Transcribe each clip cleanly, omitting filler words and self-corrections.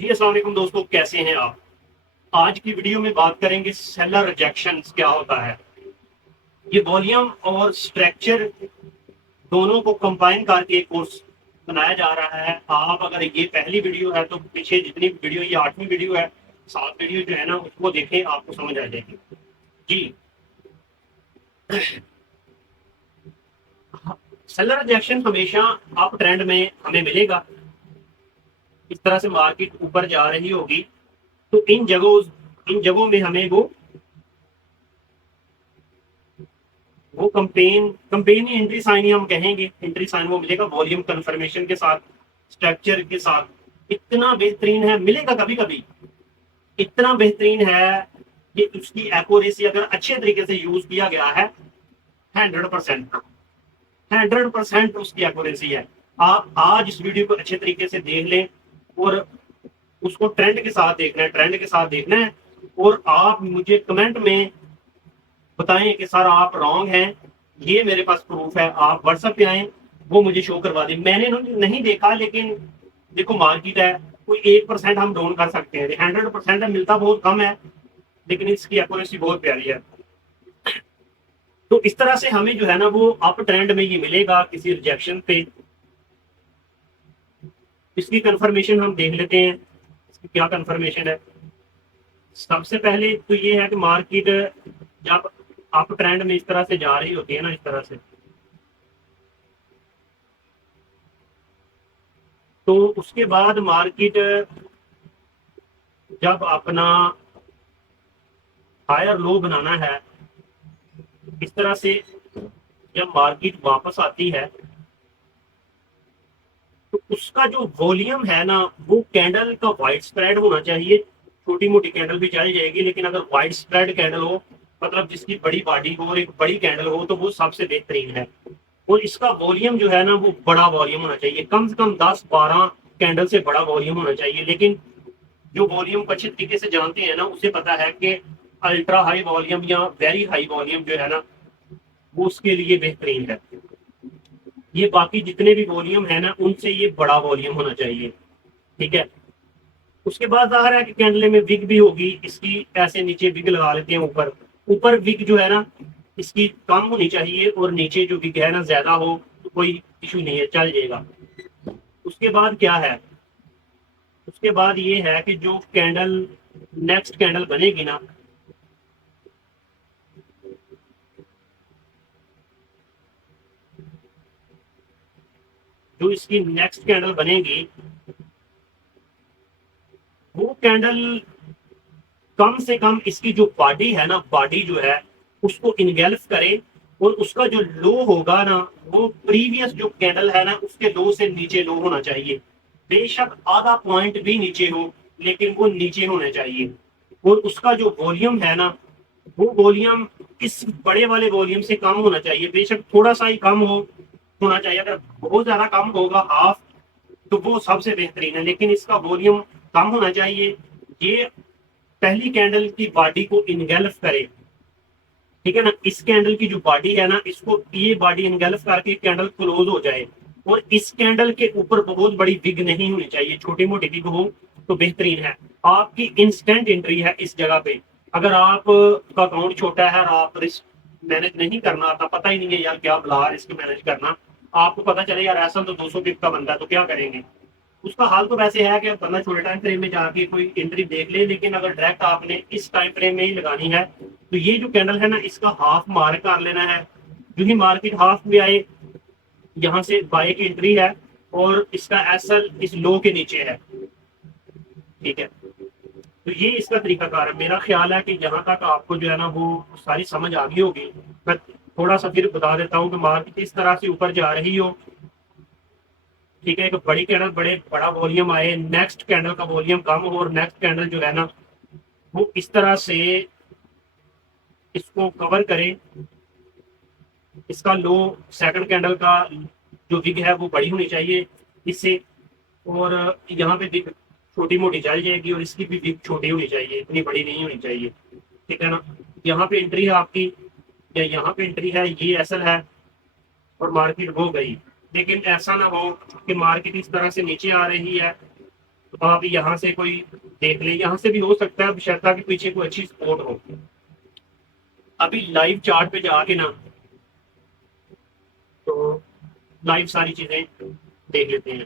جی السلام علیکم دوستوں، کیسے ہیں آپ؟ آج کی ویڈیو میں بات کریں گے سیلر ریجیکشن کیا ہوتا ہے۔ یہ والیوم اور اسٹرکچر دونوں کو کمبائن کر کے ایک کورس بنایا جا رہا ہے۔ آپ اگر یہ پہلی ویڈیو ہے تو پیچھے جتنی ویڈیو، یہ 8ویں ویڈیو ہے، 7 ویڈیو جو ہے نا اس کو دیکھیں، آپ کو سمجھ آ جائے گی۔ جی، سیلر ریجیکشن ہمیشہ اپ ٹرینڈ میں ہمیں ملے گا۔ اس طرح سے مارکیٹ اوپر جا رہی ہوگی تو ان جگہوں میں ہمیں وہ کمپین ہی انٹری سائن ہی ہم کہیں گے، انٹری سائن وہ ملے گا والیوم کنفرمیشن کے ساتھ، اسٹرکچر کے ساتھ۔ اتنا بہترین ہے، ملے گا کبھی کبھی، اتنا بہترین ہے کہ اس کی ایکوریسی اگر اچھے طریقے سے یوز کیا گیا ہے 100%، 100% اس کی ایکوریسی ہے۔ آپ آج اس ویڈیو کو اچھے طریقے سے دیکھ لیں اور اس کو ٹرینڈ کے ساتھ دیکھنا ہے، ٹرینڈ کے ساتھ دیکھنا ہے، اور آپ مجھے کمنٹ میں بتائیں کہ سر آپ رانگ ہیں، یہ میرے پاس پروف ہے۔ آپ واٹس ایپ پہ آئیں، وہ مجھے شو کروا دیں۔ میں نے نہیں دیکھا، لیکن دیکھو مارکیٹ ہے، کوئی 1% ہم ڈاؤن کر سکتے ہیں، 100% ملتا بہت کم ہے، لیکن اس کی ایکوریسی بہت پیاری ہے۔ تو اس طرح سے ہمیں جو ہے نا وہ اپ ٹرینڈ میں یہ ملے گا کسی ریجیکشن پہ۔ اس کی کنفرمیشن ہم دیکھ لیتے ہیں، اس کی کیا کنفرمیشن ہے۔ سب سے پہلے تو یہ ہے کہ مارکیٹ جب اپ ٹرینڈ میں اس طرح سے جا رہی ہوتی ہے نا، اس طرح سے، تو اس کے بعد مارکیٹ جب اپنا ہائر لو بنانا ہے، اس طرح سے جب مارکیٹ واپس آتی ہے تو اس کا جو والیوم ہے نا وہ کینڈل کا وائڈ اسپریڈ ہونا چاہیے۔ چھوٹی موٹی کینڈل بھی چل جائے گی، لیکن اگر وائڈ اسپریڈ کینڈل ہو، مطلب جس کی بڑی باڈی ہو اور ایک بڑی کینڈل ہو، تو وہ سب سے بہترین ہے۔ اور اس کا والیوم جو ہے نا وہ بڑا والیوم ہونا چاہیے، کم سے کم 10-12 کینڈل سے بڑا والیوم ہونا چاہیے۔ لیکن جو والیوم کو اچھے طریقے سے جانتے ہیں نا اسے پتا ہے کہ الٹرا ہائی والیوم یا ویری ہائی والیوم جو ہے نا وہ اس کے لیے بہترین ہے۔ یہ باقی جتنے بھی والیوم ہے نا ان سے یہ بڑا والیوم ہونا چاہیے، ٹھیک ہے۔ اس کے بعد ظاہر ہے کہ کینڈلے میں وگ بھی ہوگی، اس کی ایسے نیچے وگ لگا لیتے ہیں، اوپر اوپر وگ جو ہے نا اس کی کم ہونی چاہیے، اور نیچے جو وگ ہے نا زیادہ ہو تو کوئی ایشو نہیں ہے، چل جائے گا۔ اس کے بعد کیا ہے، اس کے بعد یہ ہے کہ جو کینڈل نیکسٹ کینڈل بنے گی نا، جو اس کی نیکسٹ کینڈل بنے گی وہ کینڈل کم سے کم اس کی جو باڈی ہے نا، باڈی جو ہے اس کو انگیلف کرے، اور اس کا جو لو ہوگا نا وہ پریویس جو کینڈل ہے نا اس کے لو سے نیچے لو ہونا چاہیے۔ بے شک آدھا پوائنٹ بھی نیچے ہو، لیکن وہ نیچے ہونا چاہیے۔ اور اس کا جو والیوم ہے نا وہ والیوم اس بڑے والے والیوم سے کم ہونا چاہیے، بے شک تھوڑا سا ہی کم ہونا چاہیے۔ اگر بہت زیادہ کم ہوگا ہاف تو وہ سب سے بہترین ہے، لیکن اس کا والیوم کم ہونا چاہیے۔ یہ پہلی کینڈل کی باڈی کو انگیلف کرے، ٹھیک ہے نا، اس کینڈل کی جو باڈی ہے نا اس کو یہ باڈی انگیلف کر کے کینڈل کلوز ہو جائے، اور اس کینڈل کے اوپر بہت بڑی وگ نہیں ہونی چاہیے، چھوٹی موٹی وگ ہو تو بہترین ہے۔ آپ کی انسٹنٹ انٹری ہے اس جگہ پہ۔ اگر آپ کا اکاؤنٹ چھوٹا ہے اور آپ رسک مینج نہیں کرنا آتا، پتہ ہی نہیں ہے یار کیا بلا رسک مینج کرنا، آپ کو پتا چلے یار ایسا تو 200 پپ کا بندہ ہے تو کیا کریں گے، اس کا حال تو ویسے ہے کہ بندہ چھوٹے ٹائم فریم میں جا کے کوئی انٹری دیکھ لے، لیکن اگر ڈائریکٹ آپ نے اس ٹائم فریم میں ہی لگانی ہے تو یہ جو کینڈل ہے نا اس کا ہاف مارک کر لینا ہے۔ جو ہی مارکیٹ ہاف میں آئے، یہاں سے بائی کی انٹری ہے، اور اس کا ایس ایل اس لو کے نیچے ہے، ٹھیک ہے۔ تو یہ اس کا طریقہ کار ہے۔ میرا خیال ہے کہ جہاں تک آپ کو جو ہے نا وہ ساری سمجھ آ گئی ہوگی۔ میں تھوڑا سا پھر بتا دیتا ہوں کہ مارکیٹ اس طرح سے اوپر جا رہی ہو، ٹھیک ہے، کہ بڑی کینڈل بڑا والیوم آئے، نیکسٹ کینڈل کا والیوم کم ہو، اور نیکسٹ کینڈل جو ہے نا وہ اس طرح سے اس کو کور کرے، اس کا لو سیکنڈ کینڈل کا جو وگ ہے وہ بڑی ہونی چاہیے اس سے، اور یہاں پہ وگ چھوٹی موٹی چل جائے گی، اور اس کی بھی وگ چھوٹی ہونی چاہیے، اتنی بڑی نہیں ہونی چاہیے، ٹھیک ہے نا۔ یہاں پہ انٹری ہے آپ کی، یا یہاں پہ انٹری ہے، یہ ایسل ہے، اور مارکیٹ ہو گئی۔ لیکن ایسا نہ ہو کہ مارکیٹ اس طرح سے نیچے آ رہی ہے تو آپ یہاں سے کوئی دیکھ لیں، یہاں سے بھی ہو سکتا ہے بشرطیکہ کہ پیچھے کوئی اچھی سپورٹ ہو۔ ابھی لائیو چارٹ پہ جا کے نا تو لائیو ساری چیزیں دیکھ لیتے ہیں۔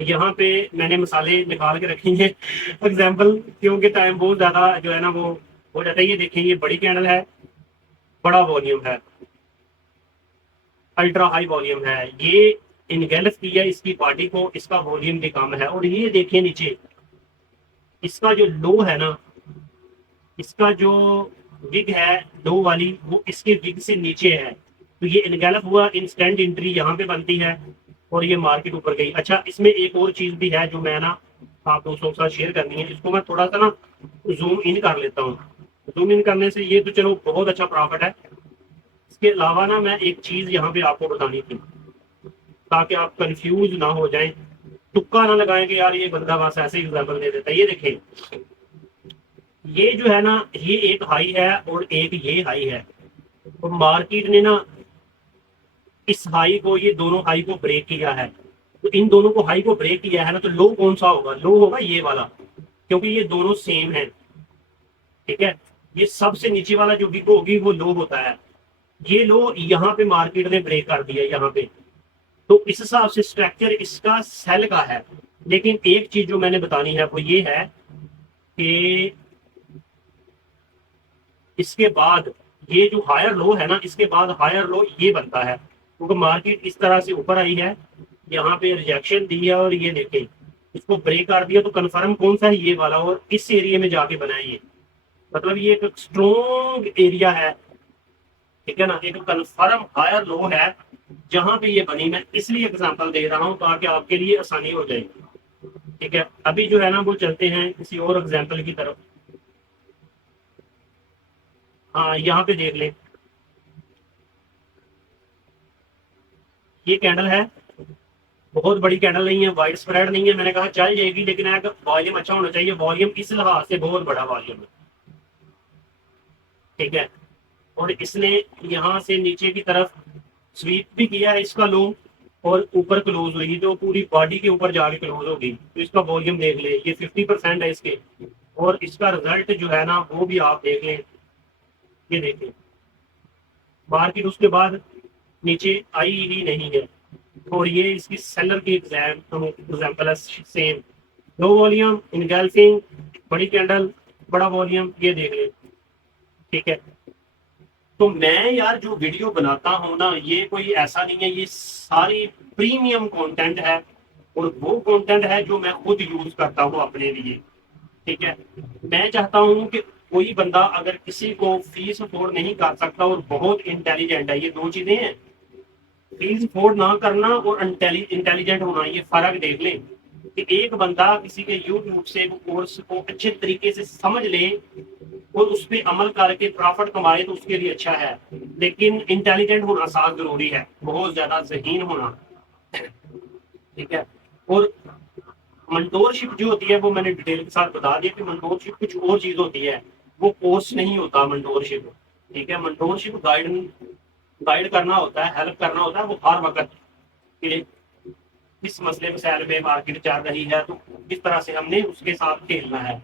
یہاں پہ میں نے مثالیں نکال کے رکھی ہیں ایگزامپل، کیونکہ ٹائم بہت زیادہ جو ہے نا وہ ہو جاتا ہے۔ یہ دیکھیں، یہ بڑی کینڈل ہے، بڑا والیوم ہے، الٹرا ہائی والیوم ہے، یہ انگیلف کیا اس کی باڈی کو، اس کا والیوم بھی کم ہے۔ اور یہ دیکھیں نیچے اس کا جو لو ہے نا، اس کا جو وگ ہے لو والی، وہ اس کے وگ سے نیچے ہے، تو یہ انگیلف ہوا، انسٹنٹ انٹری یہاں پہ بنتی ہے اور یہ مارکیٹ اوپر گئی۔ اچھا، اس میں ایک اور چیز بھی ہے جو میں نا آپ دوستوں کے ساتھ شیئر کرنی ہے، اس کو میں تھوڑا سا نا زوم ان کر لیتا ہوں۔ زوم ان کرنے سے یہ تو چلو بہت اچھا پروفٹ ہے، اس کے علاوہ نا میں ایک چیز یہاں پہ آپ کو بتانی تھی تاکہ آپ کنفیوز نہ ہو جائیں، تکا نہ لگائیں کہ یار یہ بندہ بس ایسے ایگزامپل دے دیتا ہے۔ یہ دیکھیں، یہ جو ہے نا یہ ایک ہائی ہے اور ایک یہ ہائی ہے، اور مارکیٹ نے نا اس ہائی کو، یہ دونوں ہائی کو بریک کیا ہے، تو ان دونوں کو ہائی کو بریک کیا ہے نا، تو لو کون سا ہوگا؟ لو ہوگا یہ والا، کیونکہ یہ دونوں سیم ہیں، ٹھیک ہے۔ یہ سب سے نیچے والا جو ویک ہوگی وہ لو ہوتا ہے، یہ لو یہاں پہ مارکیٹ نے بریک کر دیا یہاں پہ، تو اس حساب سے اسٹرکچر اس کا سیل کا ہے۔ لیکن ایک چیز جو میں نے بتانی ہے وہ یہ ہے کہ اس کے بعد یہ جو ہائر لو ہے نا، اس کے بعد ہائر لو یہ بنتا ہے، کیونکہ مارکیٹ اس طرح سے اوپر آئی ہے، یہاں پہ ریجیکشن دی ہے اور یہ دیکھیں اس کو بریک کر دیا، تو کنفرم کون سا ہے؟ یہ والا، اور اس ایریا میں جا کے بنا ہے یہ، مطلب یہ ایک اسٹرونگ ایریا ہے، ٹھیک ہے نا، ایک کنفرم ہائر لو ہے جہاں پہ یہ بنی۔ میں اس لیے اگزامپل دے رہا ہوں تاکہ آپ کے لیے آسانی ہو جائے، ٹھیک ہے۔ ابھی جو ہے نا وہ چلتے ہیں کسی اور اگزامپل کی طرف۔ ہاں، یہاں پہ دیکھ لیں، یہ کینڈل ہے، بہت بڑی کینڈل نہیں ہے، وائڈ اسپریڈ نہیں ہے، میں نے کہا چل جائے گی، لیکن والیوم اچھا ہونا چاہیے، والیوم اس لحاظ سے بہت بڑا والیوم ہے، ٹھیک ہے۔ اور اس نے یہاں سے نیچے کی طرف سویپ بھی کیا ہے اس کا لو، اور اوپر کلوز ہوئی تو پوری باڈی کے اوپر جا کے کلوز ہوگی، تو اس کا والیوم دیکھ لیں، یہ 50% ہے اس کے، اور اس کا رزلٹ جو ہے نا وہ بھی آپ دیکھ لیں، یہ دیکھیں مارکیٹ اس کے بعد نیچے آئی ہی نہیں ہے، اور یہ اس کی سیلر کی ایگزامپل ہے سیم، لو والیوم، انگیلفنگ، بڑی کینڈل، بڑا والیوم، یہ دیکھ لیں، ٹھیک ہے۔ تو میں یار جو ویڈیو بناتا ہوں نا، یہ کوئی ایسا نہیں ہے، یہ ساری پریمیم کانٹینٹ ہے، اور وہ کانٹینٹ ہے جو میں خود یوز کرتا ہوں اپنے لیے، ٹھیک ہے۔ میں چاہتا ہوں کہ کوئی بندہ اگر کسی کو فیس افورڈ نہیں کر سکتا اور بہت انٹیلیجنٹ ہے، یہ دو چیزیں ہیں، فیس افورڈ نہ کرنا اور انٹیلیجنٹ ہونا، یہ فرق دیکھ لیں کہ ایک بندہ کسی کے یوٹیوب سے وہ کورس کو اچھے طریقے سے سمجھ لے اور اس پہ عمل کر کے پرافٹ کمائے تو اس کے لیے اچھا ہے، لیکن انٹیلیجنٹ ہونا ساتھ ضروری ہے، بہت زیادہ ذہین ہونا، ٹھیک ہے۔ اور منٹور شپ جو ہوتی ہے وہ میں نے ڈیٹیل کے ساتھ بتا دیا کہ منٹور شپ کچھ اور چیز ہوتی ہے، وہ کورس نہیں ہوتا منٹور شپ، ٹھیک ہے۔ منٹور شپ گائیڈ کرنا ہوتا ہے، ہیلپ کرنا ہوتا ہے، وہ ہر وقت کہ اس مسئلے مسائل میں مارکیٹ چل رہی ہے تو کس طرح سے ہم نے اس کے ساتھ کھیلنا ہے،